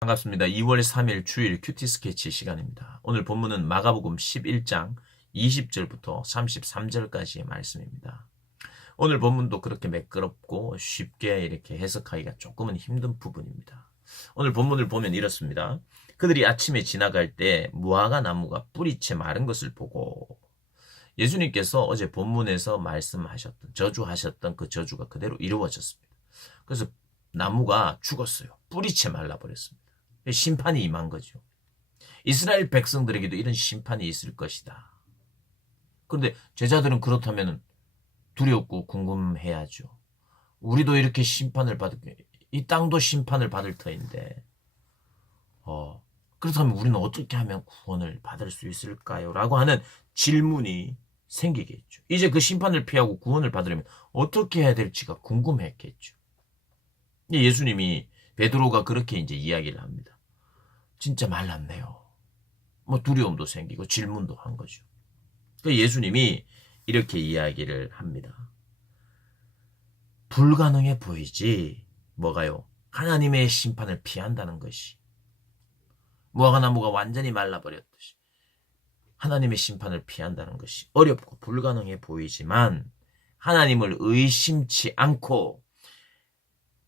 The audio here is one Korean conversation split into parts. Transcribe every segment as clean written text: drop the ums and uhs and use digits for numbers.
반갑습니다. 2월 3일 주일 큐티 스케치 시간입니다. 오늘 본문은 마가복음 11장 20절부터 33절까지의 말씀입니다. 오늘 본문도 그렇게 매끄럽고 쉽게 이렇게 해석하기가 조금은 힘든 부분입니다. 오늘 본문을 보면 이렇습니다. 그들이 아침에 지나갈 때 무화과 나무가 뿌리채 마른 것을 보고 예수님께서 어제 본문에서 말씀하셨던 저주하셨던 그 저주가 그대로 이루어졌습니다. 그래서 나무가 죽었어요. 뿌리채 말라버렸습니다. 심판이 임한 거죠. 이스라엘 백성들에게도 이런 심판이 있을 것이다. 그런데 제자들은 그렇다면 두렵고 궁금해야죠. 우리도 이렇게 심판을 이 땅도 심판을 받을 터인데 그렇다면 우리는 어떻게 하면 구원을 받을 수 있을까요? 라고 하는 질문이 생기겠죠. 이제 그 심판을 피하고 구원을 받으려면 어떻게 해야 될지가 궁금했겠죠. 예수님이 베드로가 그렇게 이제 이야기를 합니다. 진짜 말랐네요. 두려움도 생기고 질문도 한 거죠. 예수님이 이렇게 이야기를 합니다. 불가능해 보이지. 뭐가요? 하나님의 심판을 피한다는 것이. 무화과나무가 완전히 말라버렸듯이 하나님의 심판을 피한다는 것이 어렵고 불가능해 보이지만 하나님을 의심치 않고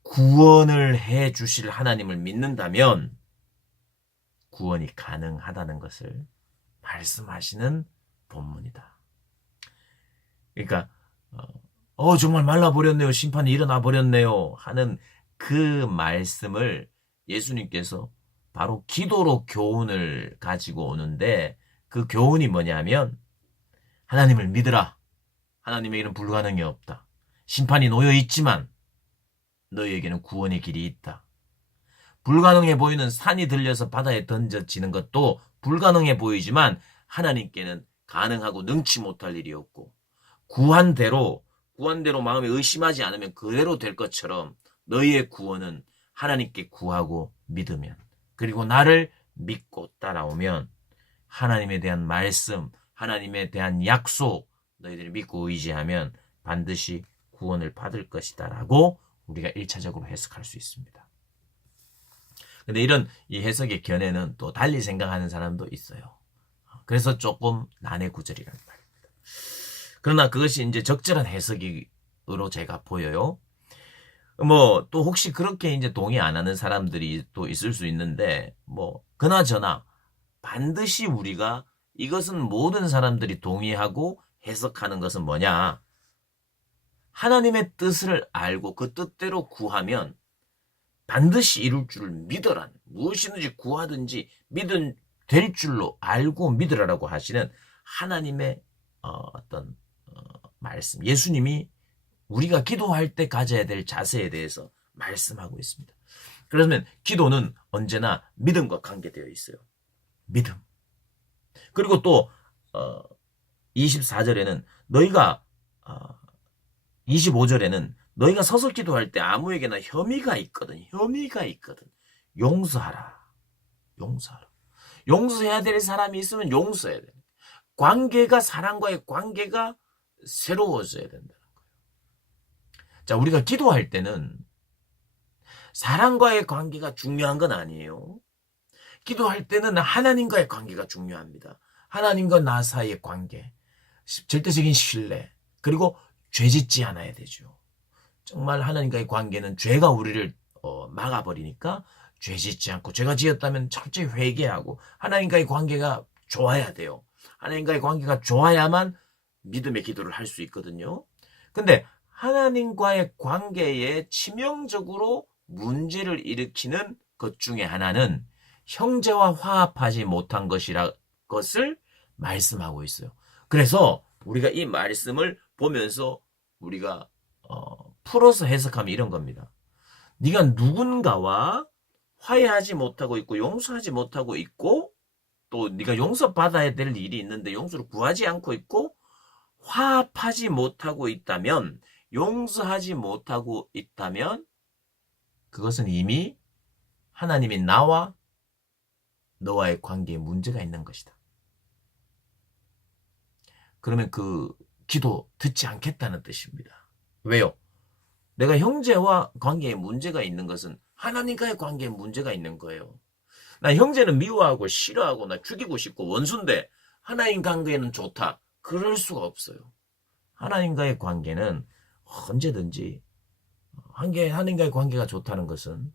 구원을 해 주실 하나님을 믿는다면 구원이 가능하다는 것을 말씀하시는 본문이다. 그러니까 정말 말라버렸네요. 심판이 일어나 버렸네요. 하는 그 말씀을 예수님께서 바로 기도로 교훈을 가지고 오는데 그 교훈이 뭐냐면 하나님을 믿으라. 하나님에게는 불가능이 없다. 심판이 놓여 있지만 너희에게는 구원의 길이 있다. 불가능해 보이는 산이 들려서 바다에 던져지는 것도 불가능해 보이지만 하나님께는 가능하고 능치 못할 일이 없고 구한대로 마음에 의심하지 않으면 그대로 될 것처럼 너희의 구원은 하나님께 구하고 믿으면 그리고 나를 믿고 따라오면 하나님에 대한 말씀, 하나님에 대한 약속 너희들이 믿고 의지하면 반드시 구원을 받을 것이다 라고 우리가 1차적으로 해석할 수 있습니다. 근데 이런 이 해석의 견해는 또 달리 생각하는 사람도 있어요. 그래서 조금 난해 구절이라는 말입니다. 그러나 그것이 이제 적절한 해석으로 제가 보여요. 또 혹시 그렇게 이제 동의 안 하는 사람들이 또 있을 수 있는데, 그나저나 반드시 우리가 이것은 모든 사람들이 동의하고 해석하는 것은 뭐냐? 하나님의 뜻을 알고 그 뜻대로 구하면 반드시 이룰 줄을 믿어라. 무엇이든지 구하든지 될 줄로 알고 믿으라라고 하시는 하나님의 어떤 말씀. 예수님이 우리가 기도할 때 가져야 될 자세에 대해서 말씀하고 있습니다. 그러면 기도는 언제나 믿음과 관계되어 있어요. 믿음. 그리고 또 24절에는 너희가 25절에는 너희가 서서 기도할 때 아무에게나 혐의가 있거든. 용서하라. 용서해야 될 사람이 있으면 용서해야 돼. 사랑과의 관계가 새로워져야 된다는 거예요. 자, 우리가 기도할 때는 사랑과의 관계가 중요한 건 아니에요. 기도할 때는 하나님과의 관계가 중요합니다. 하나님과 나 사이의 관계, 절대적인 신뢰, 그리고 죄짓지 않아야 되죠. 정말 하나님과의 관계는 죄가 우리를 막아버리니까 죄짓지 않고 죄가 지었다면 철저히 회개하고 하나님과의 관계가 좋아야 돼요. 하나님과의 관계가 좋아야만 믿음의 기도를 할 수 있거든요. 근데 하나님과의 관계에 치명적으로 문제를 일으키는 것 중에 하나는 형제와 화합하지 못한 것을 말씀하고 있어요. 그래서 우리가 이 말씀을 보면서 우리가 풀어서 해석하면 이런 겁니다. 네가 누군가와 화해하지 못하고 있고 용서하지 못하고 있고 또 네가 용서받아야 될 일이 있는데 용서를 구하지 않고 있고 화합하지 못하고 있다면 용서하지 못하고 있다면 그것은 이미 하나님이 나와 너와의 관계에 문제가 있는 것이다. 그러면 그 기도 듣지 않겠다는 뜻입니다. 왜요? 내가 형제와 관계에 문제가 있는 것은 하나님과의 관계에 문제가 있는 거예요. 나 형제는 미워하고 싫어하고 나 죽이고 싶고 원수인데 하나님 관계는 좋다. 그럴 수가 없어요. 하나님과의 관계는 언제든지 하나님과의 관계가 좋다는 것은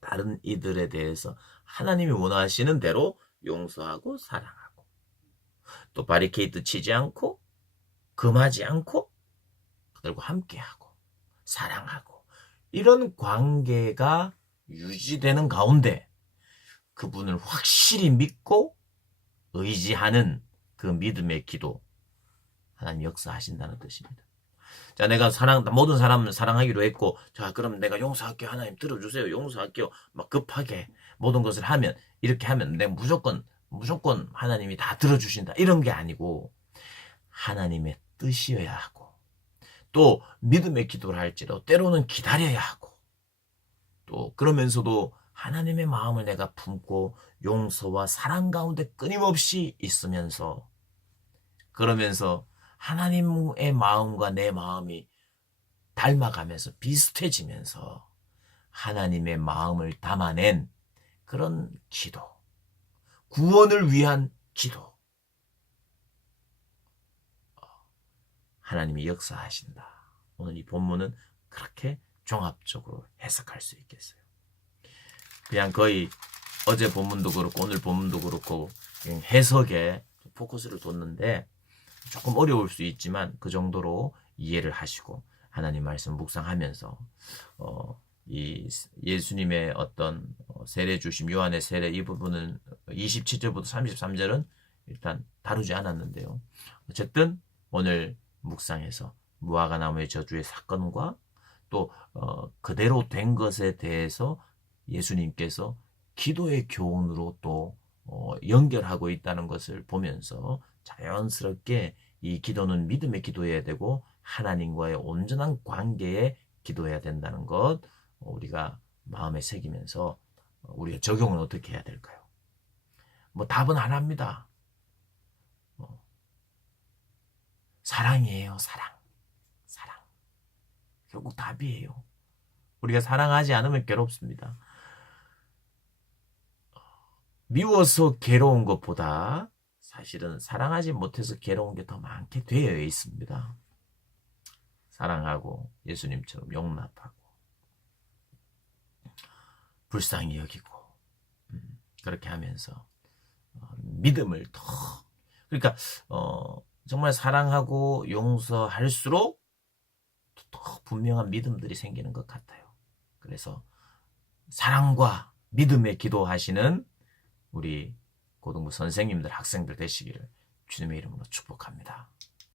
다른 이들에 대해서 하나님이 원하시는 대로 용서하고 사랑하고 또 바리케이트 치지 않고 금하지 않고 그들과 함께하고 사랑하고 이런 관계가 유지되는 가운데 그분을 확실히 믿고 의지하는 그 믿음의 기도 하나님 역사하신다는 뜻입니다. 자, 내가 모든 사람을 사랑하기로 했고, 자, 그럼 내가 용서할게요. 하나님 들어주세요. 용서할게요. 막 급하게 모든 것을 하면, 이렇게 하면 내가 무조건 하나님이 다 들어주신다. 이런 게 아니고, 하나님의 뜻이어야 하고, 또 믿음의 기도를 할지라도 때로는 기다려야 하고, 또 그러면서도 하나님의 마음을 내가 품고 용서와 사랑 가운데 끊임없이 있으면서, 그러면서 하나님의 마음과 내 마음이 닮아가면서 비슷해지면서 하나님의 마음을 담아낸 그런 기도, 구원을 위한 기도, 하나님이 역사하신다. 오늘 이 본문은 그렇게 종합적으로 해석할 수 있겠어요. 그냥 거의 어제 본문도 그렇고 오늘 본문도 그렇고 해석에 포커스를 뒀는데 조금 어려울 수 있지만 그 정도로 이해를 하시고 하나님 말씀 묵상하면서 이 예수님의 어떤 세례 주심, 요한의 세례 이 부분은 27절부터 33절은 일단 다루지 않았는데요. 어쨌든 오늘 묵상해서 무화과 나무의 저주의 사건과 또 그대로 된 것에 대해서 예수님께서 기도의 교훈으로 또 연결하고 있다는 것을 보면서 자연스럽게 이 기도는 믿음의 기도해야 되고 하나님과의 온전한 관계에 기도해야 된다는 것 우리가 마음에 새기면서 우리가 적용은 어떻게 해야 될까요? 뭐 답은 하나입니다. 사랑이에요. 사랑. 결국 답이에요. 우리가 사랑하지 않으면 괴롭습니다. 미워서 괴로운 것보다 사실은 사랑하지 못해서 괴로운 게 더 많게 되어 있습니다. 사랑하고 예수님처럼 용납하고 불쌍히 여기고 그렇게 하면서 믿음을 더 그러니까 정말 사랑하고 용서할수록 더 분명한 믿음들이 생기는 것 같아요. 그래서 사랑과 믿음에 기도하시는 우리 고등부 선생님들, 학생들 되시기를 주님의 이름으로 축복합니다.